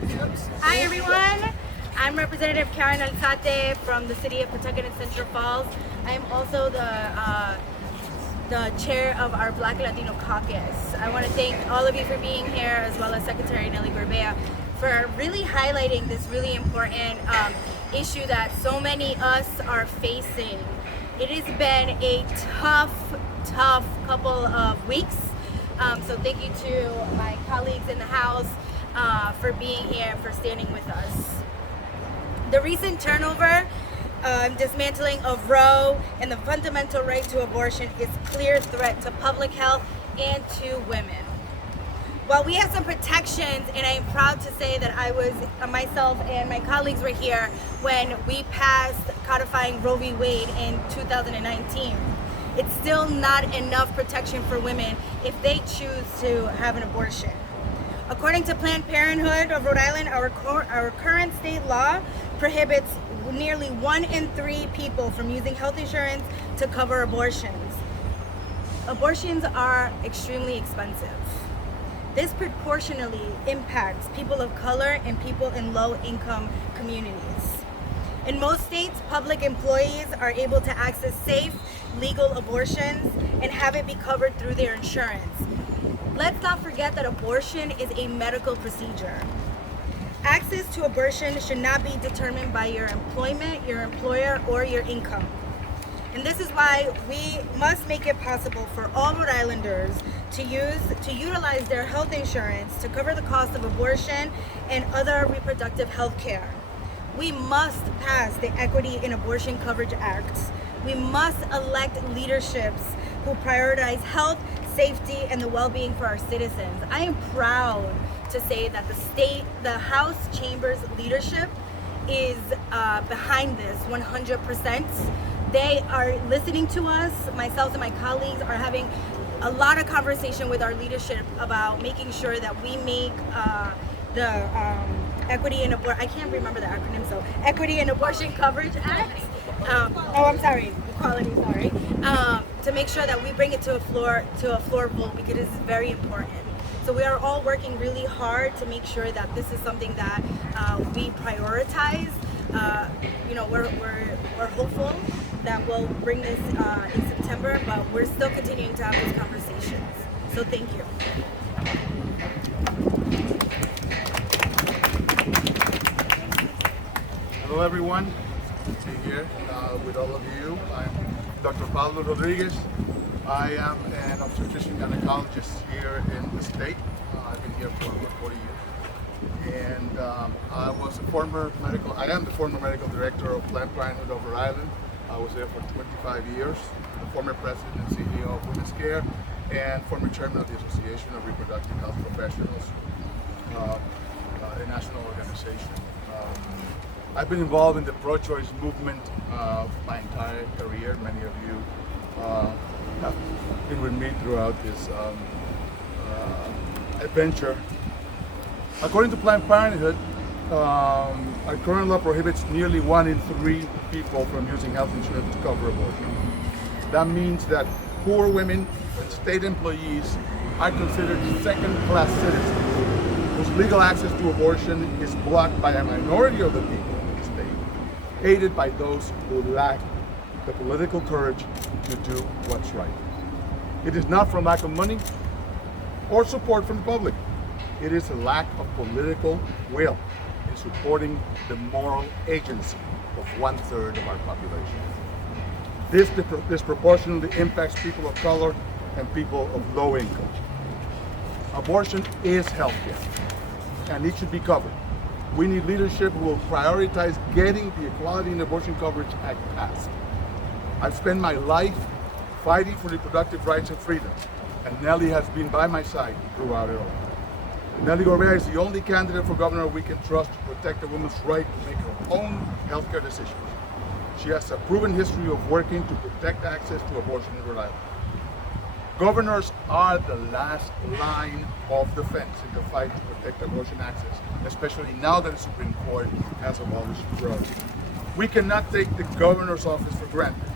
Hi everyone, I'm Representative Karen Alzate from the city of Pawtucket and Central Falls. I am also the chair of our Black Latino caucus. I want to thank all of you for being here, as well as Secretary Nellie Gorbea, for really highlighting this really important issue that so many us are facing. It has been a tough couple of weeks. So thank you to my colleagues in the House for being here, for standing with us. The recent turnover, dismantling of Roe and the fundamental right to abortion is a clear threat to public health and to women. While we have some protections, and I am proud to say that I was, myself and my colleagues were here when we passed codifying Roe v. Wade in 2019. It's still not enough protection for women if they choose to have an abortion. According to Planned Parenthood of Rhode Island, our current state law prohibits nearly 1 in 3 people from using health insurance to cover abortions. Abortions are extremely expensive. This proportionally impacts people of color and people in low-income communities. In most states, public employees are able to access safe, legal abortions and have it be covered through their insurance. Let's not forget that abortion is a medical procedure. Access to abortion should not be determined by your employment, your employer, or your income. And this is why we must make it possible for all Rhode Islanders to utilize their health insurance to cover the cost of abortion and other reproductive health care. We must pass the Equity in Abortion Coverage Act. We must elect leaderships who prioritize health, safety, and the well-being for our citizens. I am proud to say that the House Chamber's leadership is behind this 100%. They are listening to us. Myself and my colleagues are having a lot of conversation with our leadership about making sure that we make the Equity in Abortion, I can't remember the acronym, so Equity in Abortion Coverage Act. Equality, sorry. To make sure that we bring it to a floor vote, because it is very important. So we are all working really hard to make sure that this is something that we prioritize. We're hopeful that we'll bring this in September, but we're still continuing to have these conversations. So thank you. Hello everyone, good to be here with all of you. I'm Dr. Pablo Rodriguez. I am an obstetrician gynecologist here in the state. I've been here for over 40 years. And I am the former medical director of Planned Parenthood of Rhode Island. I was there for 25 years, the former president and CEO of Women's Care, and former chairman of the Association of Reproductive Health Professionals, a national organization. I've been involved in the pro-choice movement my entire career. Many of you have been with me throughout this adventure. According to Planned Parenthood, our current law prohibits nearly 1 in 3 people from using health insurance to cover abortion. That means that poor women and state employees are considered second-class citizens whose legal access to abortion is blocked by a minority of the people in the state, aided by those who lack the political courage to do what's right. It is not from lack of money or support from the public. It is a lack of political will in supporting the moral agency of 1/3 of our population. This disproportionately impacts people of color and people of low income. Abortion is healthcare, and it should be covered. We need leadership who will prioritize getting the Equality in Abortion Coverage Act passed. I've spent my life fighting for reproductive rights and freedom, and Nellie has been by my side throughout it all. Nellie Gorbea is the only candidate for governor we can trust to protect a woman's right to make her own healthcare decisions. She has a proven history of working to protect access to abortion in Rhode Island. Governors are the last line of defense in the fight to protect abortion access, especially now that the Supreme Court has abolished Roe. We cannot take the governor's office for granted,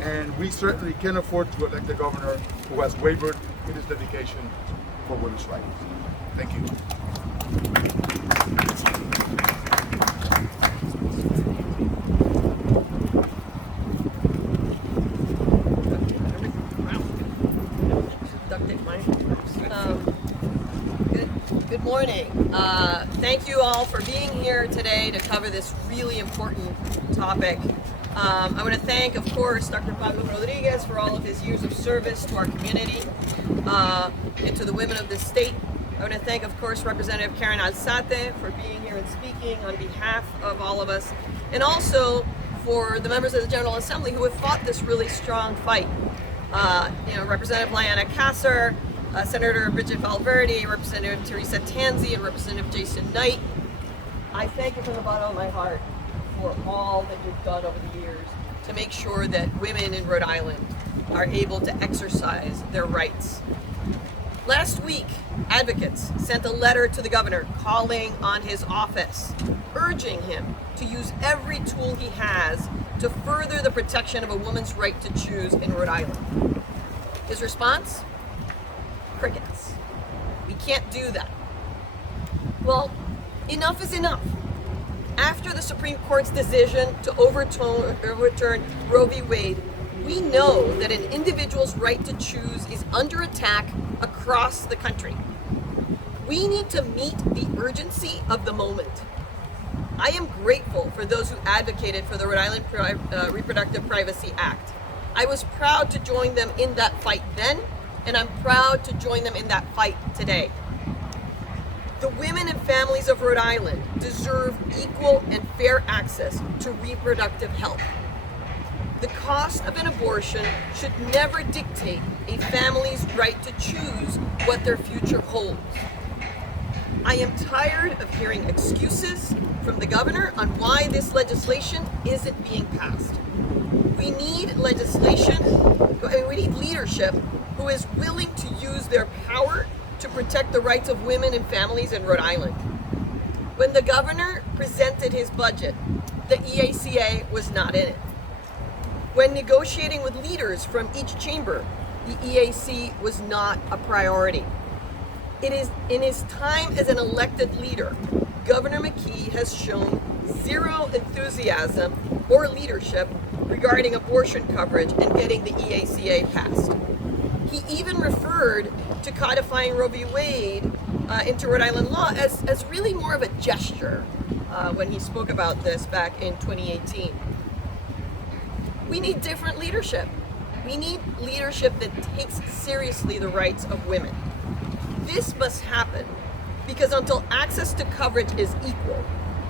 and we certainly can't afford to elect a governor who has wavered in his dedication for what is right. Thank you. Good morning. Thank you all for being here today to cover this really important topic. I want to thank, of course, Dr. Pablo Rodriguez for all of his years of service to our community and to the women of this state. I want to thank, of course, Representative Karen Alzate for being here and speaking on behalf of all of us, and also for the members of the General Assembly who have fought this really strong fight. Representative Liana Kasser, Senator Bridget Valverde, Representative Teresa Tanzi, and Representative Jason Knight. I thank you from the bottom of my heart for all that you've done over the years to make sure that women in Rhode Island are able to exercise their rights. Last week, advocates sent a letter to the governor calling on his office, urging him to use every tool he has to further the protection of a woman's right to choose in Rhode Island. His response? Crickets. We can't do that. Well, enough is enough. After the Supreme Court's decision to overturn Roe v. Wade, we know that an individual's right to choose is under attack across the country. We need to meet the urgency of the moment. I am grateful for those who advocated for the Rhode Island Reproductive Privacy Act. I was proud to join them in that fight then, and I'm proud to join them in that fight today. The women and families of Rhode Island deserve equal and fair access to reproductive health. The cost of an abortion should never dictate a family's right to choose what their future holds. I am tired of hearing excuses from the governor on why this legislation isn't being passed. We need we need leadership who is willing to use their power to protect the rights of women and families in Rhode Island. When the governor presented his budget, the EACA was not in it. When negotiating with leaders from each chamber, the EAC was not a priority. It is in his time as an elected leader, Governor McKee has shown zero enthusiasm or leadership regarding abortion coverage and getting the EACA passed. He even referred to codifying Roe v. Wade into Rhode Island law as really more of a gesture when he spoke about this back in 2018. We need different leadership. We need leadership that takes seriously the rights of women. This must happen because until access to coverage is equal,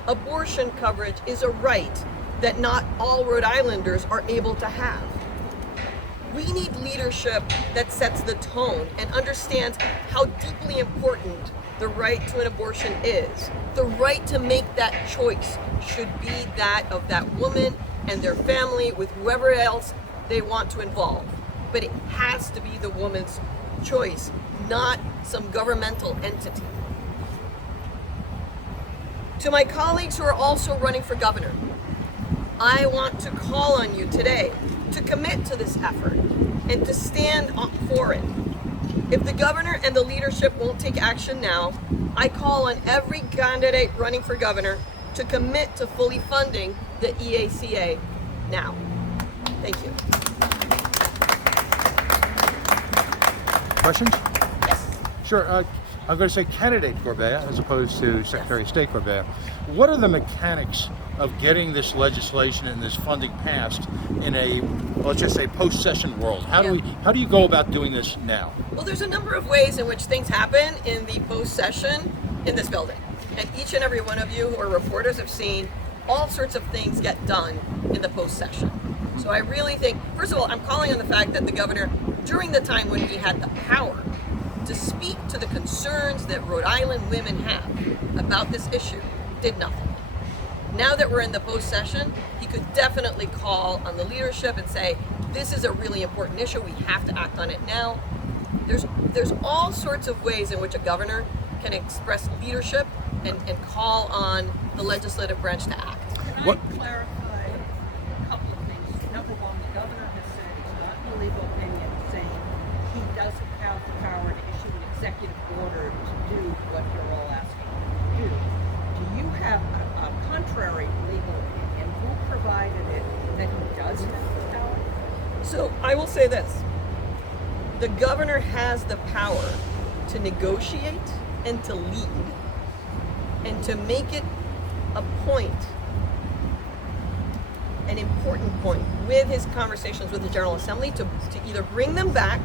abortion coverage is a right that not all Rhode Islanders are able to have. We need leadership that sets the tone and understands how deeply important the right to an abortion is. The right to make that choice should be that of that woman and their family with whoever else they want to involve. But it has to be the woman's choice, not some governmental entity. To my colleagues who are also running for governor, I want to call on you today to commit to this effort and to stand up for it. If the governor and the leadership won't take action now, I call on every candidate running for governor to commit to fully funding the EACA now. Thank you. Questions? Yes. Sure. I'm going to say candidate Gorbea as opposed to Secretary of State Gorbea. What are the mechanics of getting this legislation and this funding passed in a, let's just say, post-session world? How do you go about doing this now? Well, there's a number of ways in which things happen in the post-session in this building. And each and every one of you who are reporters have seen all sorts of things get done in the post-session. So I really think, first of all, I'm calling on the fact that the governor, during the time when he had the power to speak to the concerns that Rhode Island women have about this issue, did nothing. Now that we're in the post-session, he could definitely call on the leadership and say, this is a really important issue, we have to act on it now. There's all sorts of ways in which a governor can express leadership and call on the legislative branch to act. Can I clarify a couple of things? Number one, the governor has said it's not a legal opinion saying he doesn't have the power to issue an executive order to do what you're all asking to do, do you have a contrary legal opinion? Who provided it that he does have the power? So I will say this. The governor has the power to negotiate and to lead and to make it a point, an important point, with his conversations with the General Assembly to either bring them back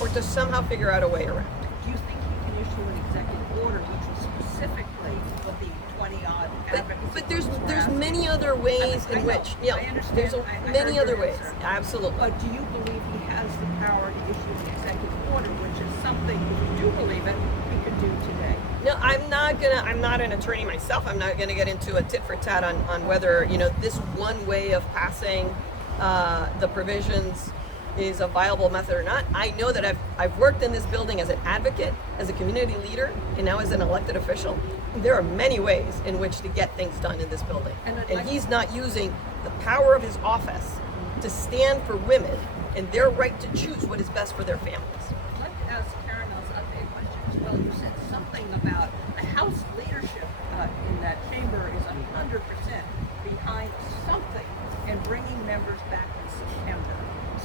or to somehow figure out a way around. Do you think he can issue an executive order which was specifically for the 20-odd advocates? But there's many other ways I in know. which, I understand. there's I many heard other your ways. answer. Absolutely. But do you believe he has the power to issue an executive order, which is something, if you do believe it, he could do today? No, I'm not an attorney myself. I'm not gonna get into a tit for tat on whether, this one way of passing the provisions is a viable method or not. I know that I've worked in this building as an advocate, as a community leader, and now as an elected official. There are many ways in which to get things done in this building. And he's not using the power of his office to stand for women and their right to choose what is best for their families. I'd like to ask Karen Alzate a question as well. You said something about the House leadership in that chamber is 100% behind something and bringing members back in September.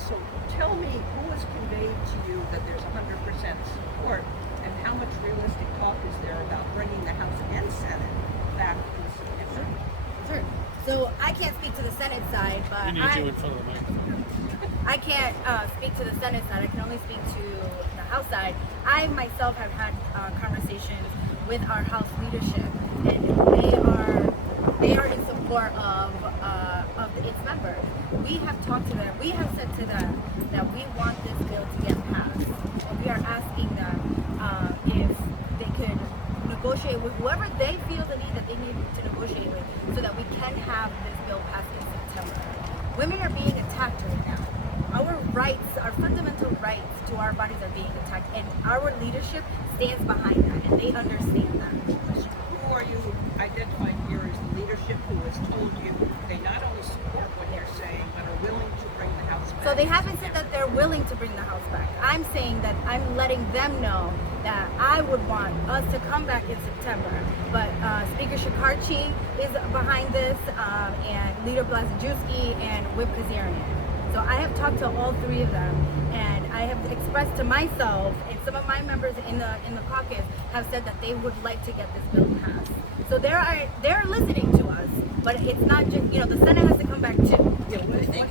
So tell me who has conveyed to you that there's 100% support, and how much realistic talk is there about bringing the House and Senate back in September? Sure. So I can't speak to the Senate side, but I can't speak to the Senate side. I can only speak to the House side. I myself have had conversations with our House leadership, and they are in support of its members. We have talked to them. We have said to them that we want this bill to get passed, and we are asking them if they could negotiate with whoever they feel the need that they need to negotiate with, so that we can have this bill passed in September. Women are being attacked right now. Our rights, our fundamental rights to our bodies are being attacked, and our leadership stands behind that, and they understand that. Who are you identifying here as the leadership who has told you they not only support what you're saying, but are willing to bring the House back? So they haven't said that they're willing to bring the House back. I'm saying that I'm letting them know that I would want us to come back in September. But Speaker Shikarchi is behind this, and Leader Blazajewski and Whip Kazarian. So I have talked to all three of them, and I have expressed to myself, and some of my members in the caucus have said that they would like to get this bill passed. So they're listening to us, but it's not just, the Senate has to come back too.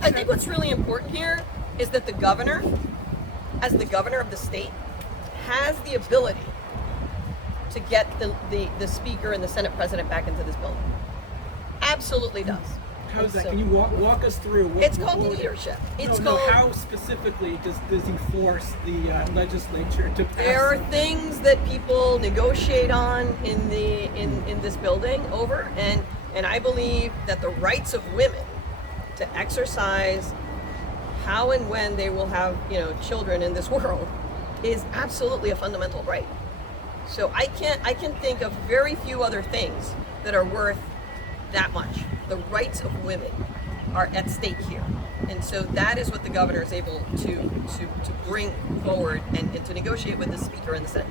I think what's really important here is that the governor, as the governor of the state, has the ability to get the speaker and the Senate president back into this building. Absolutely does. How's that? So- Can you walk us through? It's called leadership. It's called. How specifically does he force the legislature to pass? There are something? things that people negotiate on in this building over, and I believe that the rights of women to exercise how and when they will have children in this world is absolutely a fundamental right. So I can think of very few other things that are worth that much. The rights of women are at stake here, and so that is what the governor is able to bring forward and to negotiate with the speaker and the Senate.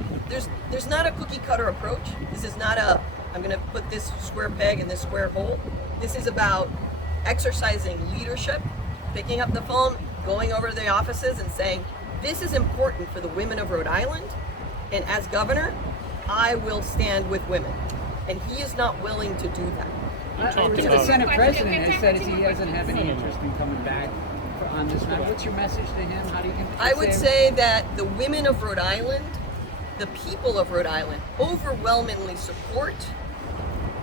There's not a cookie cutter approach. This is not I'm going to put this square peg in this square hole. This is about exercising leadership, picking up the phone, going over to the offices and saying, this is important for the women of Rhode Island, and as governor, I will stand with women. And he is not willing to do that. The Senate president has said he doesn't have any interest in coming back on this matter. What's your message to him? How do you I would say that the women of Rhode Island, the people of Rhode Island, overwhelmingly support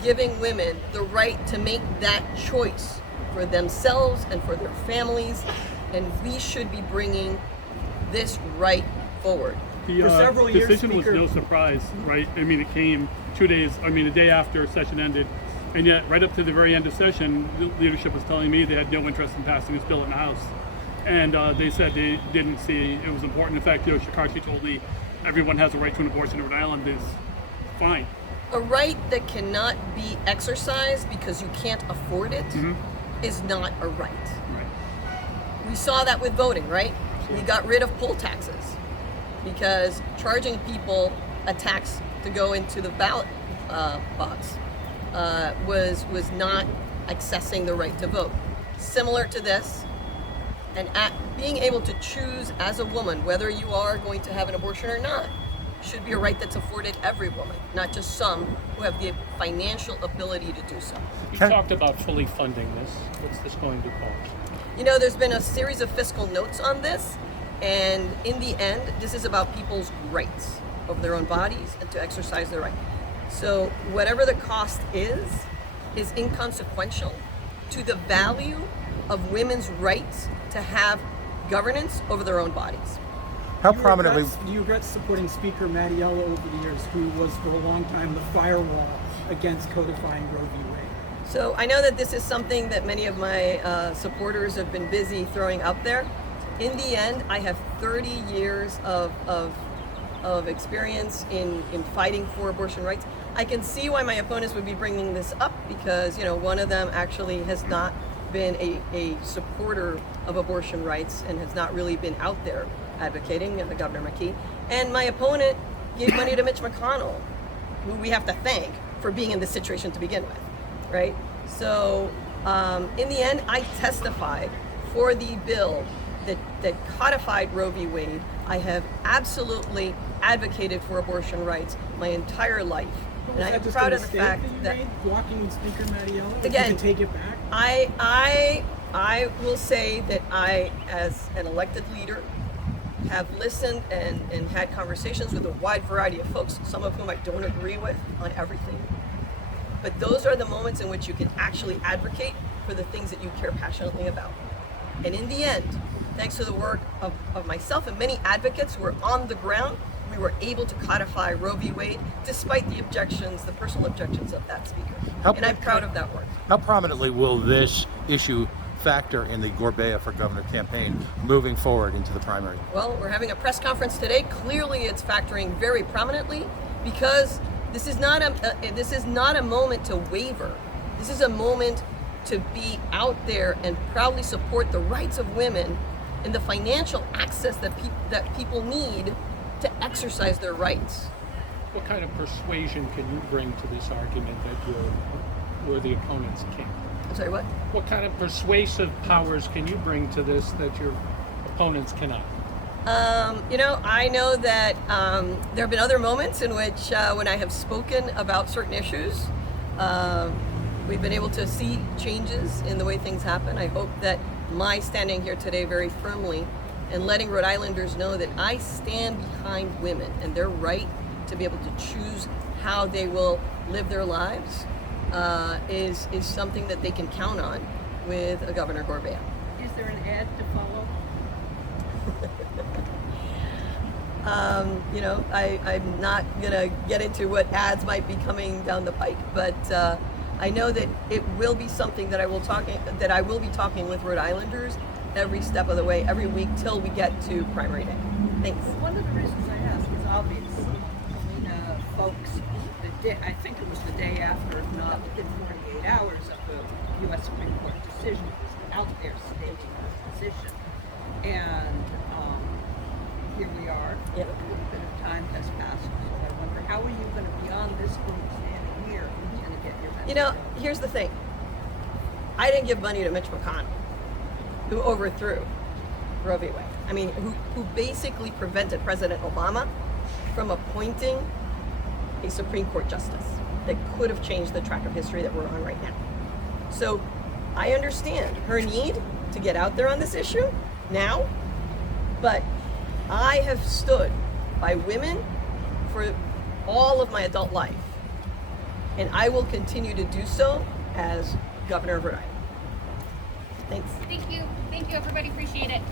giving women the right to make that choice for themselves and for their families, and we should be bringing this right forward. For several years, decision was Speaker- no surprise, right? I mean, it came a day after session ended, and yet right up to the very end of session, the leadership was telling me they had no interest in passing this bill in the House. And they said they didn't see it was important. In fact, Shikarchi told me everyone has a right to an abortion in Rhode Island is fine. A right that cannot be exercised because you can't afford it is not a right. Right. We saw that with voting, right? We got rid of poll taxes. because charging people a tax to go into the ballot box was not accessing the right to vote. Similar to this, and being able to choose as a woman whether you are going to have an abortion or not should be a right that's afforded every woman, not just some who have the financial ability to do so. You talked about fully funding this. What's this going to cost? You know, there's been a series of fiscal notes on this, and in the end, this is about people's rights over their own bodies and to exercise their right. So whatever the cost is inconsequential to the value of women's rights to have governance over their own bodies. How prominently? Do you regret supporting Speaker Mattiello over the years, who was for a long time the firewall against codifying Roe v. Wade? So I know that this is something that many of my supporters have been busy throwing out there. In the end, I have 30 years of experience in fighting for abortion rights. I can see why my opponents would be bringing this up because, you know, one of them actually has not been a supporter of abortion rights and has not really been out there advocating, Governor McKee. And my opponent gave money to Mitch McConnell, who we have to thank for being in this situation to begin with, right? So in the end, I testified for the bill that codified Roe v. Wade. I have absolutely advocated for abortion rights my entire life. And I am proud of the fact that blocking Speaker Mattiello, again, you can take it back. I will say that I, as an elected leader, have listened and had conversations with a wide variety of folks, some of whom I don't agree with on everything. But those are the moments in which you can actually advocate for the things that you care passionately about. And in the end, thanks to the work of myself and many advocates who are on the ground, we were able to codify Roe v. Wade despite the objections, the personal objections of that speaker. And I'm proud of that work. How prominently will this issue factor in the Gorbea for Governor campaign moving forward into the primary? Well, we're having a press conference today. Clearly, it's factoring very prominently because this is not a moment to waver. This is a moment to be out there and proudly support the rights of women and the financial access that people need to exercise their rights. What kind of persuasion can you bring to this argument that you're the opponents can't? I'm sorry, what? What kind of persuasive powers can you bring to this that your opponents cannot? You know, I know that there have been other moments in which when I have spoken about certain issues, we've been able to see changes in the way things happen. I hope that my standing here today very firmly and letting Rhode Islanders know that I stand behind women and their right to be able to choose how they will live their lives is something that they can count on with Governor Gorbea. Is there an ad to follow? You know, I'm not gonna get into what ads might be coming down the pike, but I know that it will be something that I will be talking with Rhode Islanders every step of the way, every week till we get to primary day. Thanks. One of the reasons I ask is obvious. Folks, I think it was the day after, if not within 48 hours of the U.S. Supreme Court decision, it was out there stating this position. And here we are. Yep. A little bit of time has passed. So I wonder, how are you going to be on this group standing here and get your message? You know, here's the thing. I didn't give money to Mitch McConnell, who overthrew Roe v. Wade. I mean, who basically prevented President Obama from appointing a Supreme Court justice that could have changed the track of history that we're on right now. So I understand her need to get out there on this issue now, but I have stood by women for all of my adult life, and I will continue to do so as Governor of Rhode Island. Thanks. Thank you, everybody. Appreciate it.